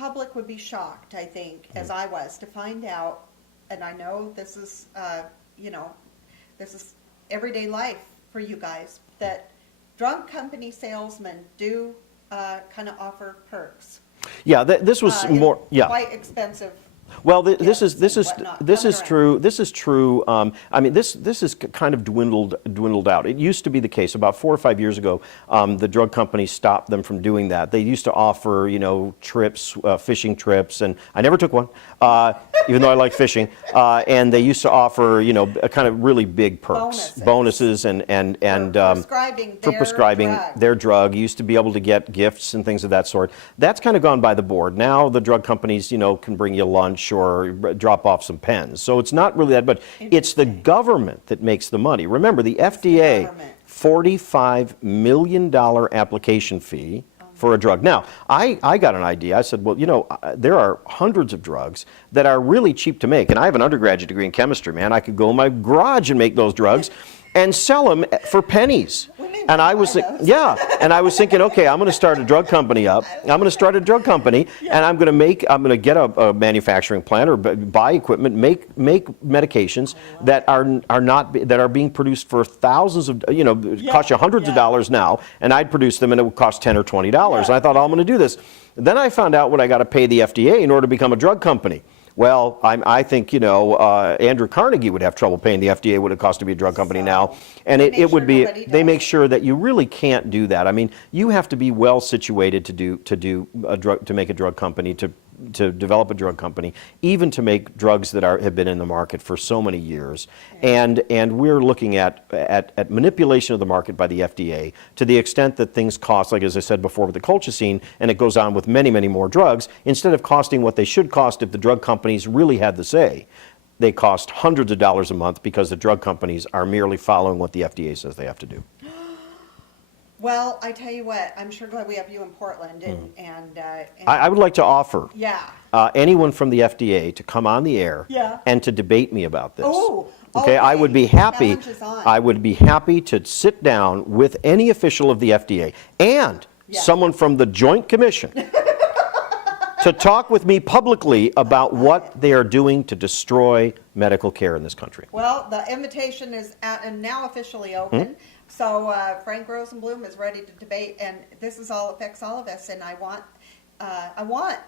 public would be shocked, I think, as I was, to find out, and I know this is, this is everyday life for you guys, that drug company salesmen do kind of offer perks. Yeah, this was more, yeah. Quite expensive. Well, this is true. This This is true. I mean, this is kind of dwindled out. It used to be the case about 4 or 5 years ago. The drug companies stopped them from doing that. They used to offer, trips, fishing trips, and I never took one, even though I like fishing. And they used to offer, a kind of really big perks, bonuses, and for prescribing their drug. You used to be able to get gifts and things of that sort. That's kind of gone by the board. Now the drug companies, can bring you lunch or drop off some pens. So it's not really that, but it's the government that makes the money. Remember, the FDA, $45 million application fee for a drug. Now, I got an idea. I said, well, there are hundreds of drugs that are really cheap to make. And I have an undergraduate degree in chemistry, man. I could go in my garage and make those drugs and sell them for pennies. And I was, and I was thinking, okay, I'm going to start a drug company up. I'm going to start a drug company, and I'm going to get a manufacturing plant or buy equipment, make medications that are being produced for thousands of, cost you hundreds of dollars now, and I'd produce them and it would cost $10 or $20. And I thought, oh, I'm going to do this. Then I found out what I got to pay the FDA in order to become a drug company. Well, I think, Andrew Carnegie would have trouble paying the FDA what it costs to be a drug company now. And it would be, they make sure that you really can't do that. I mean, you have to be well situated to make a drug company, to develop a drug company, even to make drugs that have been in the market for so many years. And we're looking at manipulation of the market by the FDA to the extent that things cost, like as I said before with the colchicine, and it goes on with many, many more drugs, instead of costing what they should cost if the drug companies really had the say. They cost hundreds of dollars a month because the drug companies are merely following what the FDA says they have to do. Well, I tell you what, I'm sure glad we have you in Portland, and I would like to offer yeah. Anyone from the FDA to come on the air and to debate me about this. Oh, okay. I would be happy. I would be happy to sit down with any official of the FDA and someone from the Joint Commission to talk with me publicly about what they are doing to destroy medical care in this country. Well, the invitation is out and now officially open. So Frank Rosenbloom is ready to debate, and this affects all of us. And I want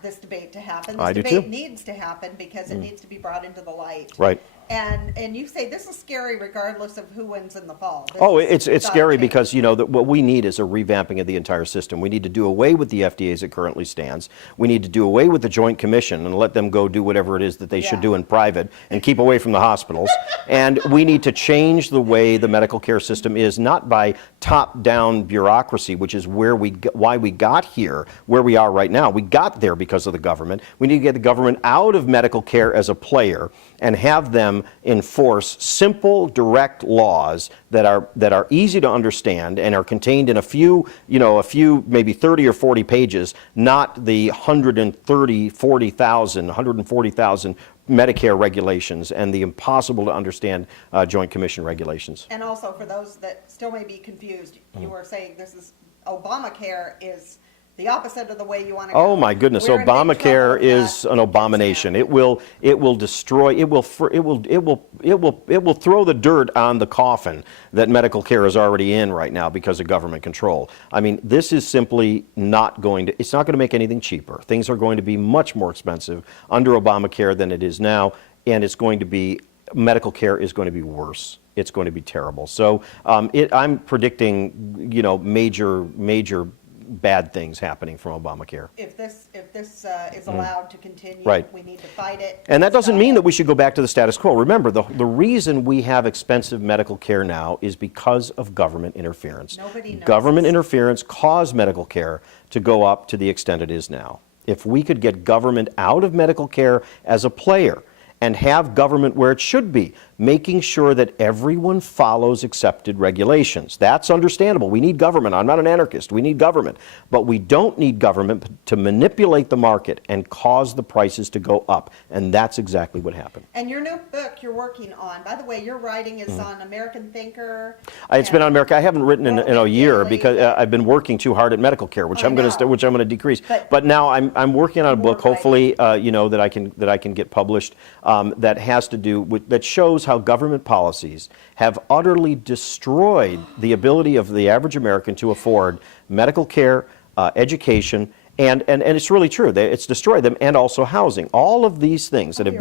this debate to happen. This debate needs to happen because it needs to be brought into the light. Right. And you say this is scary regardless of who wins in the fall. It's scary because, what we need is a revamping of the entire system. We need to do away with the FDA as it currently stands. We need to do away with the Joint Commission and let them go do whatever it is that they should do in private and keep away from the hospitals. And we need to change the way the medical care system is, not by top-down bureaucracy, which is why we got here, where we are right now. We got there because of the government. We need to get the government out of medical care as a player and have them enforce simple, direct laws that are easy to understand and are contained in a few maybe 30 or 40 pages, not the 140,000 Medicare regulations and the impossible to understand Joint Commission regulations. And also, for those that still may be confused, you were saying Obamacare is the opposite of the way you want to go. Oh my goodness! Obamacare is an abomination. It will destroy. It will throw the dirt on the coffin that medical care is already in right now because of government control. I mean, this is simply not going to. It's not going to make anything cheaper. Things are going to be much more expensive under Obamacare than it is now, and it's going to be medical care is going to be worse. It's going to be terrible. So I'm predicting, major bad things happening from Obamacare. If this is allowed to continue, we need to fight it. And that doesn't mean that we should go back to the status quo. Remember, the reason we have expensive medical care now is because of government interference. Nobody knows. Government interference caused medical care to go up to the extent it is now. If we could get government out of medical care as a player and have government where it should be, making sure that everyone follows accepted regulations. That's understandable. We need government. I'm not an anarchist. We need government. But we don't need government to manipulate the market and cause the prices to go up. And that's exactly what happened. And your new book you're working on, by the way, your writing is on American Thinker. It's been on America. I haven't written in a year because I've been working too hard at medical care, which I'm going to decrease. But now I'm working on a book, hopefully, that I can get published, that has to do with, that shows how government policies have utterly destroyed the ability of the average American to afford medical care, education, and it's really true. It's destroyed them, and also housing. All of these things that have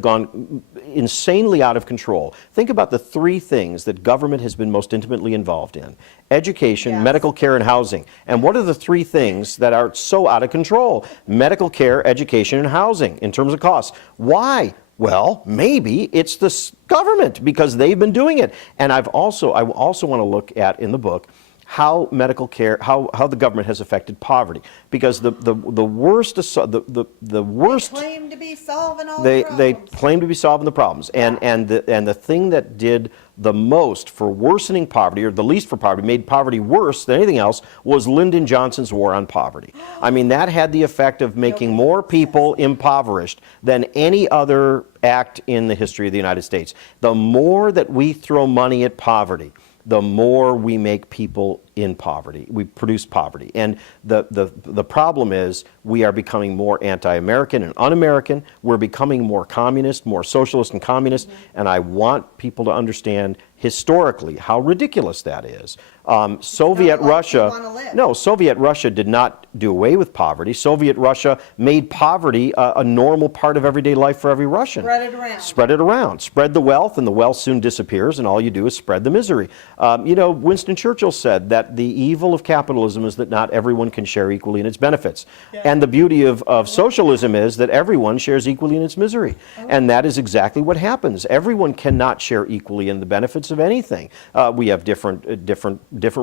gone insanely out of control. Think about the three things that government has been most intimately involved in: education, medical care, and housing. And what are the three things that are so out of control? Medical care, education, and housing in terms of costs. Why? Well, maybe it's the government, because they've been doing it. And I also want to look at, in the book, how medical care, how the government has affected poverty, because the worst They claim to be solving all the problems. They claim to be solving the problems, and the thing that did the most for worsening poverty, or the least for poverty, made poverty worse than anything else, was Lyndon Johnson's war on poverty. I mean, that had the effect of making more people impoverished than any other act in the history of the United States. The more that we throw money at poverty, the more we make people in poverty. We produce poverty. And the problem is we are becoming more anti-American and un-American. We're becoming more communist, more socialist and communist. And I want people to understand historically how ridiculous that is. Soviet Russia did not do away with poverty. Soviet Russia made poverty a normal part of everyday life for every Russian. Spread it around. Spread the wealth, and the wealth soon disappears, and all you do is spread the misery. Winston Churchill said that the evil of capitalism is that not everyone can share equally in its benefits. And the beauty of socialism is that everyone shares equally in its misery. And that is exactly what happens. Everyone cannot share equally in the benefits of anything. We have different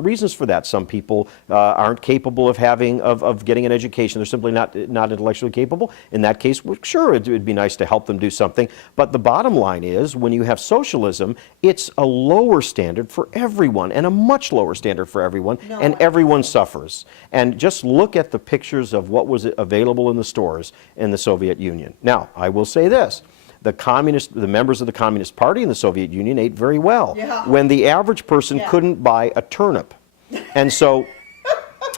reasons for that. Some people aren't capable of getting an education. They're simply not intellectually capable. In that case, well, sure, it'd be nice to help them do something. But the bottom line is, when you have socialism, it's a lower standard for everyone, and a much lower standard for everyone, and everyone suffers. And just look at the pictures of what was available in the stores in the Soviet Union. Now, I will say this. The members of the Communist Party in the Soviet Union ate very well, when the average person couldn't buy a turnip. And so,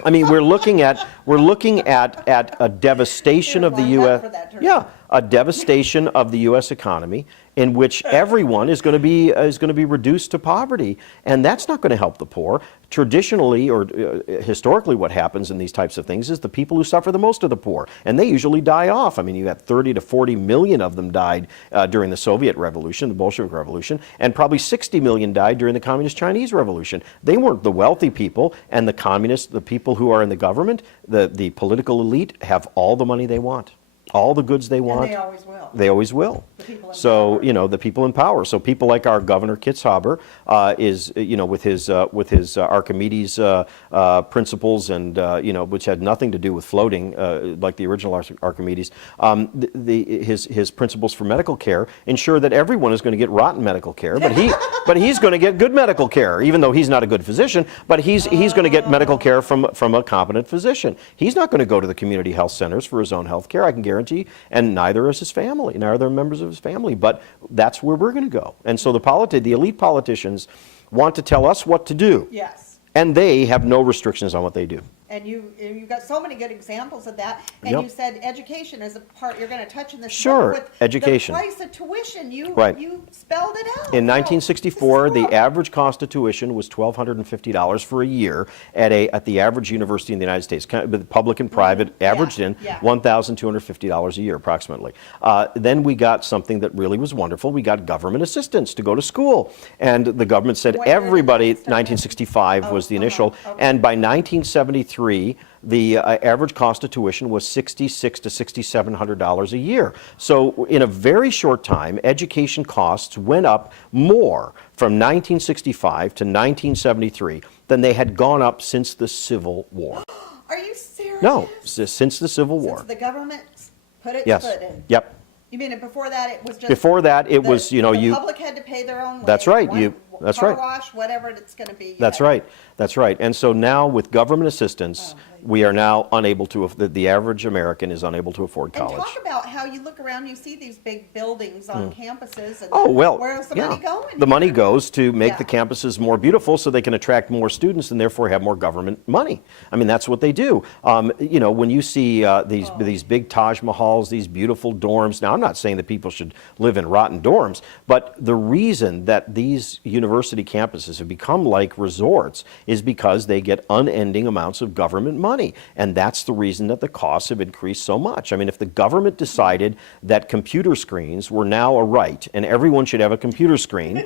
I mean, we're looking at a devastation of the U.S. A devastation of the U.S. economy, in which everyone is going to be reduced to poverty, and that's not going to help the poor. Traditionally, or historically, what happens in these types of things is the people who suffer the most are the poor, and they usually die off. I mean, you had 30 to 40 million of them died during the Soviet Revolution, the Bolshevik Revolution, and probably 60 million died during the Communist Chinese Revolution. They weren't the wealthy people, and the communists, the people who are in the government, the political elite, have all the money they want. All the goods they want. And they always will. They always will. The people in power. The people in power. So people like our Governor Kitzhaber with his Archimedes principles, and which had nothing to do with floating like the original Archimedes. His principles for medical care ensure that everyone is going to get rotten medical care, but he's going to get good medical care, even though he's not a good physician. But he's going to get medical care from a competent physician. He's not going to go to the community health centers for his own health care, I can guarantee. And neither is his family, neither are members of his family. But that's where we're going to go. And so the elite politicians want to tell us what to do. Yes. And they have no restrictions on what they do. And you've got so many good examples of that. And you said education is a part you're going to touch in this Sure, book with education. The price of tuition, you spelled it out. In 1964, the average cost of tuition was $1,250 for a year at the average university in the United States, public and private, averaged in $1,250 a year approximately. Then we got something that really was wonderful. We got government assistance to go to school. And the government said everybody, 1965 was the initial, and by 1973, the average cost of tuition was $6,600 to $6,700 a year. So in a very short time, education costs went up more from 1965 to 1973 than they had gone up since the Civil War. Are you serious? No, since the Civil War. Since the government put its foot in. Yep. You mean before that it was just Before that, it was, you know, the you. public had to pay their own way. That's right, One you- that's car right. wash, whatever it's going to be. That's right. That's right. And so now with government assistance, we are now unable to, the average American is unable to afford And college. talk about how you look around, you see these big buildings on campuses, and Oh, well, where's the yeah. money going? The money goes to make Yeah. the campuses more beautiful so they can attract more students and therefore have more government money. I mean, that's what they do. You know, when you see these big Taj Mahals, these beautiful dorms, now I'm not saying that people should live in rotten dorms, but the reason that these university campuses have become like resorts is because they get unending amounts of government money. And that's the reason that the costs have increased so much. I mean, if the government decided that computer screens were now a right and everyone should have a computer screen,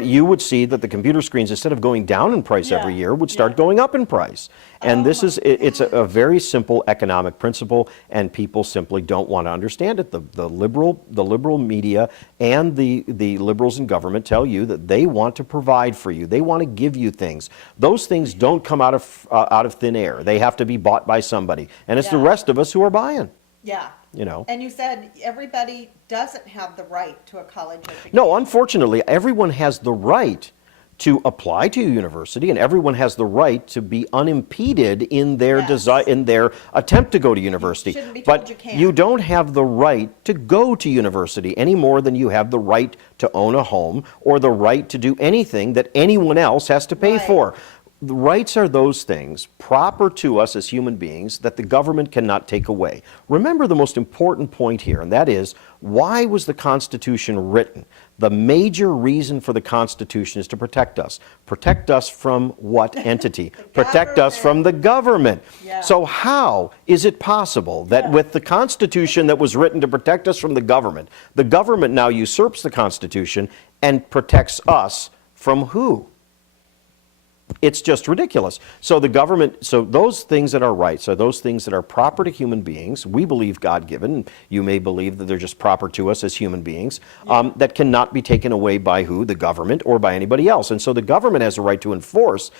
you would see that the computer screens, instead of going down in price every year, would start going up in price. And this is, it's a very simple economic principle, and people simply don't want to understand it. The liberal media and the liberals in government tell you that they want to provide for you. They want to give you things. Those things don't come out of thin air. They have to be bought by somebody. And it's the rest of us who are buying. Yeah. You know. And you said everybody doesn't have the right to a college education. No, unfortunately, everyone has the right to apply to a university, and everyone has the right to be unimpeded in their desire, in their attempt to go to university. You shouldn't be told But you can't. you don't have the right to go to university any more than you have the right to own a home or the right to do anything that anyone else has to pay Right. for. The rights are those things proper to us as human beings that the government cannot take away. Remember the most important point here, and that is, why was the Constitution written? The major reason for the Constitution is to protect us. Protect us from what entity? Protect us from the government. Yeah. So how is it possible that with the Constitution that was written to protect us from the government now usurps the Constitution and protects us from who? It's just ridiculous. So the government, so those things that are rights are those things that are proper to human beings. We believe God-given. You may believe that they're just proper to us as human beings, that cannot be taken away by who? The government or by anybody else. And so the government has a right to enforce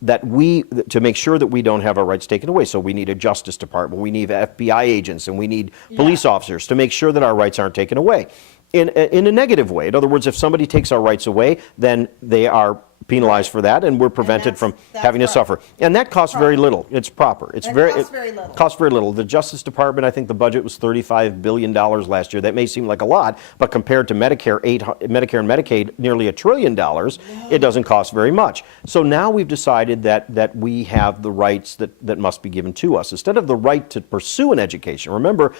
that to make sure that we don't have our rights taken away. So we need a Justice Department, we need FBI agents, and we need police officers to make sure that our rights aren't taken away. In a negative way. In other words, if somebody takes our rights away, then they are penalized for that, and we're prevented from having to suffer. And that costs very little. It's proper. It costs very little. Costs very little. The Justice Department, I think the budget was $35 billion last year. That may seem like a lot, but compared to Medicare and Medicaid, nearly $1 trillion, it doesn't cost very much. So now we've decided that we have the rights that must be given to us. Instead of the right to pursue an education, remember,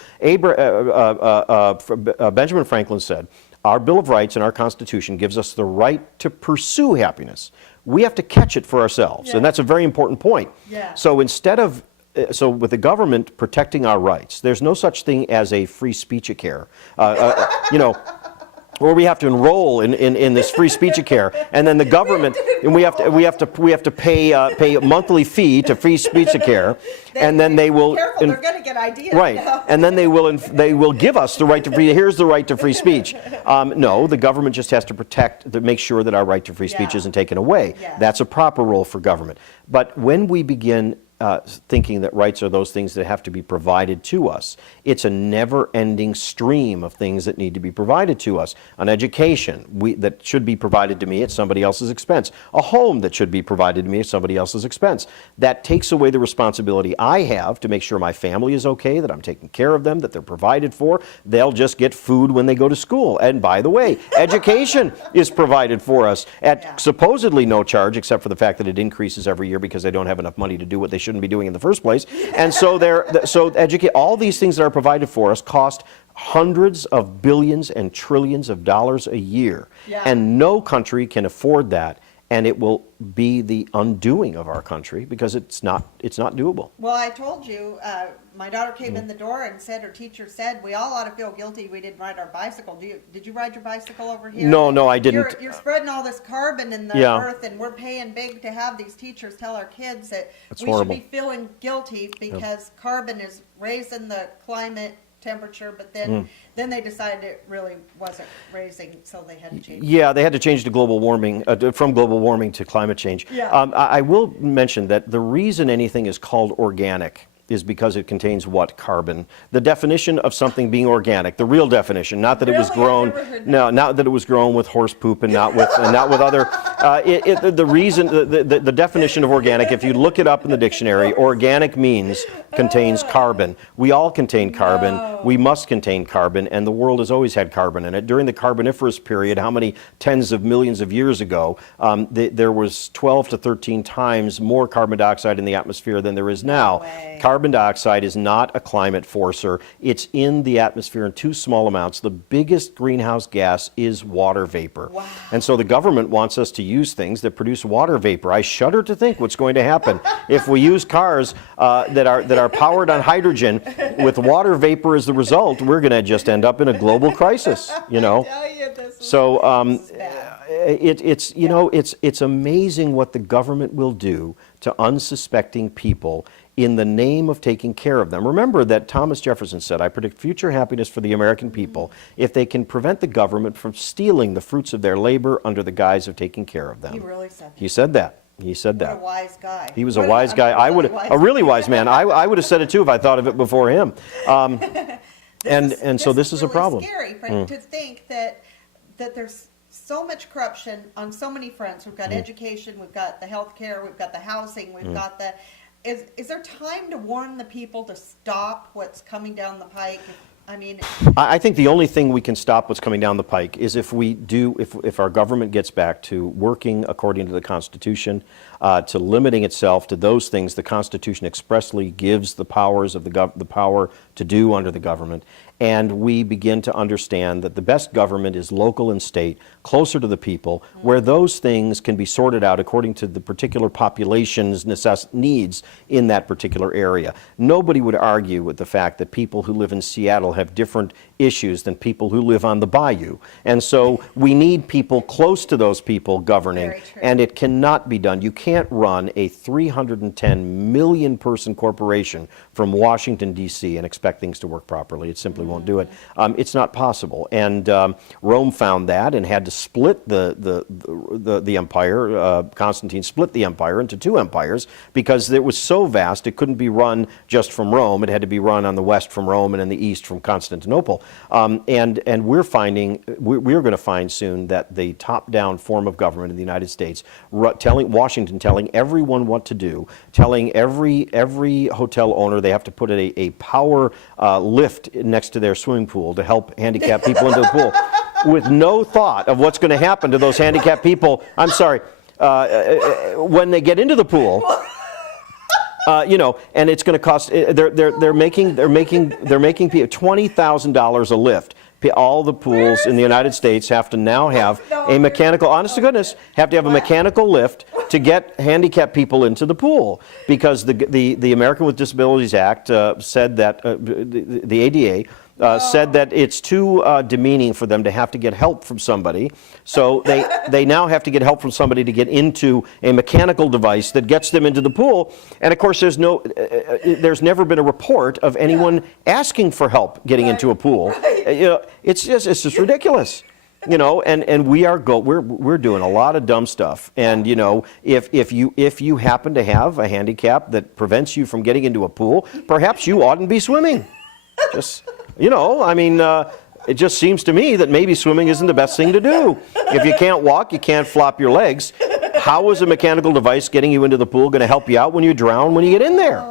Benjamin Franklin said, our Bill of Rights and our Constitution gives us the right to pursue happiness. We have to catch it for ourselves, and that's a very important point. Yeah. So instead of, with the government protecting our rights, there's no such thing as a free speech care. You know, where we have to enroll in this free speech care, and then the government, and we have to pay a monthly fee to free speech care, and then they will. Careful, they're going to get ideas. Right, now. and then they will give us the right to free. Here's the right to free speech. No, the government just has to make sure that our right to free speech isn't taken away. Yeah. That's a proper role for government. But when we begin thinking that rights are those things that have to be provided to us, it's a never-ending stream of things that need to be provided to us. An education that should be provided to me at somebody else's expense. A home that should be provided to me at somebody else's expense. That takes away the responsibility I have to make sure my family is okay, that I'm taking care of them, that they're provided for. They'll just get food when they go to school. And by the way, education is provided for us at supposedly no charge, except for the fact that it increases every year because they don't have enough money to do what they shouldn't be doing in the first place. And so all these things that are provided for us cost hundreds of billions and trillions of dollars a year. Yeah. And no country can afford that. And it will be the undoing of our country because it's not doable. Well, I told you, my daughter came in the door and said, her teacher said, we all ought to feel guilty we didn't ride our bicycle. Did you ride your bicycle over here? No, I didn't. You're spreading all this carbon in the earth, and we're paying big to have these teachers tell our kids that That's we horrible. should be feeling guilty because carbon is raising the climate temperature, but then they decided it really wasn't raising, so they had to change it. Yeah, they had to change to global warming, from global warming to climate change. Yeah. I will mention that the reason anything is called organic is because it contains what carbon? The definition of something being organic, the real definition, not that it was Really? I've grown, never heard that. no, not that it was grown with horse poop and not with other. The reason, the definition of organic, if you look it up in the dictionary, organic means contains carbon. We all contain carbon. No. We must contain carbon, and the world has always had carbon in it. During the Carboniferous period, how many tens of millions of years ago, there was 12 to 13 times more carbon dioxide in the atmosphere than there is now. way. Carbon dioxide is not a climate forcer. It's in the atmosphere in too small amounts. The biggest greenhouse gas is water vapor. Wow. And so the government wants us to use things that produce water vapor. I shudder to think what's going to happen if we use cars that are powered on hydrogen with water vapor as the result. We're going to just end up in a global crisis, you know. I tell you, this is bad. It's amazing what the government will do to unsuspecting people in the name of taking care of them. Remember that Thomas Jefferson said, "I predict future happiness for the American people if they can prevent the government from stealing the fruits of their labor under the guise of taking care of them." He really said that. He said that. He said What a that. wise guy. He was a wise guy. A really wise man. I would have said it too if I thought of it before him. So this is a really problem. Scary to think that there's so much corruption on so many fronts. We've got education, we've got the health care, we've got the housing, we've got the. Is there time to warn the people to stop what's coming down the pike? I mean, I think the only thing we can stop what's coming down the pike is if our government gets back to working according to the Constitution, to limiting itself to those things the Constitution expressly gives the powers of the power to do under the government, and we begin to understand that the best government is local and state, closer to the people, where those things can be sorted out according to the particular population's needs in that particular area. Nobody would argue with the fact that people who live in Seattle have different issues than people who live on the bayou. And so we need people close to those people governing, Very true. and it cannot be done. You can't run a 310 million person corporation from Washington, D.C. and expect things to work properly. It simply won't do it. It's not possible. And Rome found that and had to split the empire. Constantine split the empire into two empires because it was so vast it couldn't be run just from Rome. It had to be run on the west from Rome and in the east from Constantinople. And we're going to find soon that the top-down form of government in the United States, Washington telling everyone what to do, telling every hotel owner they have to put a power lift next to their swimming pool to help handicapped people into the pool, with no thought of what's going to happen to those handicapped people. I'm sorry, when they get into the pool. And it's going to cost. They're making people $20,000 a lift. All the pools in the United States have to now have a mechanical. Honest to goodness, have to have a mechanical lift to get handicapped people into the pool because the American with Disabilities Act said that the ADA. Said that it's too demeaning for them to have to get help from somebody. So they now have to get help from somebody to get into a mechanical device that gets them into the pool. And of course, there's never been a report of anyone asking for help getting into a pool. It's just ridiculous. And we're doing a lot of dumb stuff. And if you happen to have a handicap that prevents you from getting into a pool, perhaps you oughtn't be swimming. It just seems to me that maybe swimming isn't the best thing to do. If you can't walk, you can't flop your legs. How is a mechanical device getting you into the pool going to help you out when you drown when you get in there?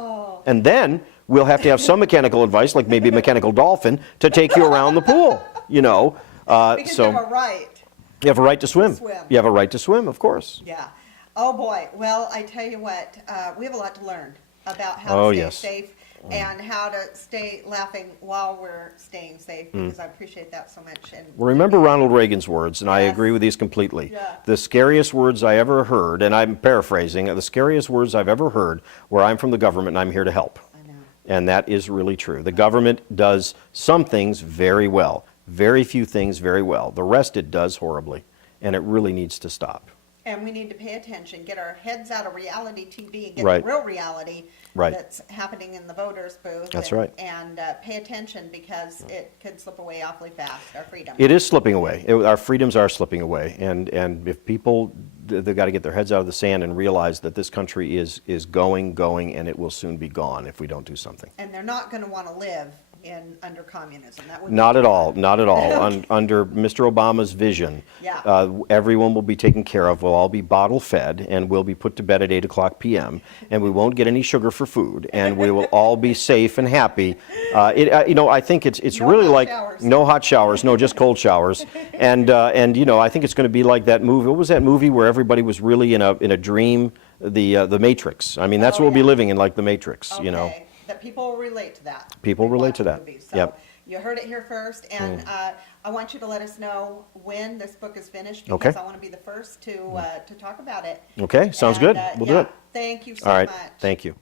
And then we'll have to have some mechanical device, like maybe a mechanical dolphin, to take you around the pool. because you have a right. You have a right to swim. You have a right to swim, of course. Yeah. Oh boy. Well, I tell you what, we have a lot to learn about how to stay safe. And how to stay laughing while we're staying safe, because I appreciate that so much. And well, remember Ronald Reagan's words, and I Yes. agree with these completely. Yeah. The scariest words I ever heard, and I'm paraphrasing, the scariest words I've ever heard were, "I'm from the government and I'm here to help." I know. And that is really true. The government does some things very well, very few things very well. The rest it does horribly, and it really needs to stop. And we need to pay attention, get our heads out of reality TV and get Right. the real reality Right. that's happening in the voters' booth. That's and, right. And pay attention because it could slip away awfully fast, our freedom. It is slipping away. Our freedoms are slipping away. And if people, they've got to get their heads out of the sand and realize that this country is going, and it will soon be gone if we don't do something. And they're not going to want to live under communism. That would be Not at too all, fun. not at all. Under Mr. Obama's vision, Yeah. everyone will be taken care of. We'll all be bottle fed, and we'll be put to bed at 8:00 p.m. And we won't get any sugar for food, and we will all be safe and happy. I think it's No really hot like showers. no hot showers, no, just cold showers. And I think it's going to be like that movie. What was that movie where everybody was really in a dream? The Matrix. I mean, that's Oh, what we'll be yeah. living in, like the Matrix. Okay, that people will relate to that. People They relate watch to the that. movie. So Yep. you heard it here first, and I want you to let us know when this book is finished Okay. because I want to be the first to talk about it. Okay, sounds And, good. We'll do yeah, it. Thank you so All right, much. thank you.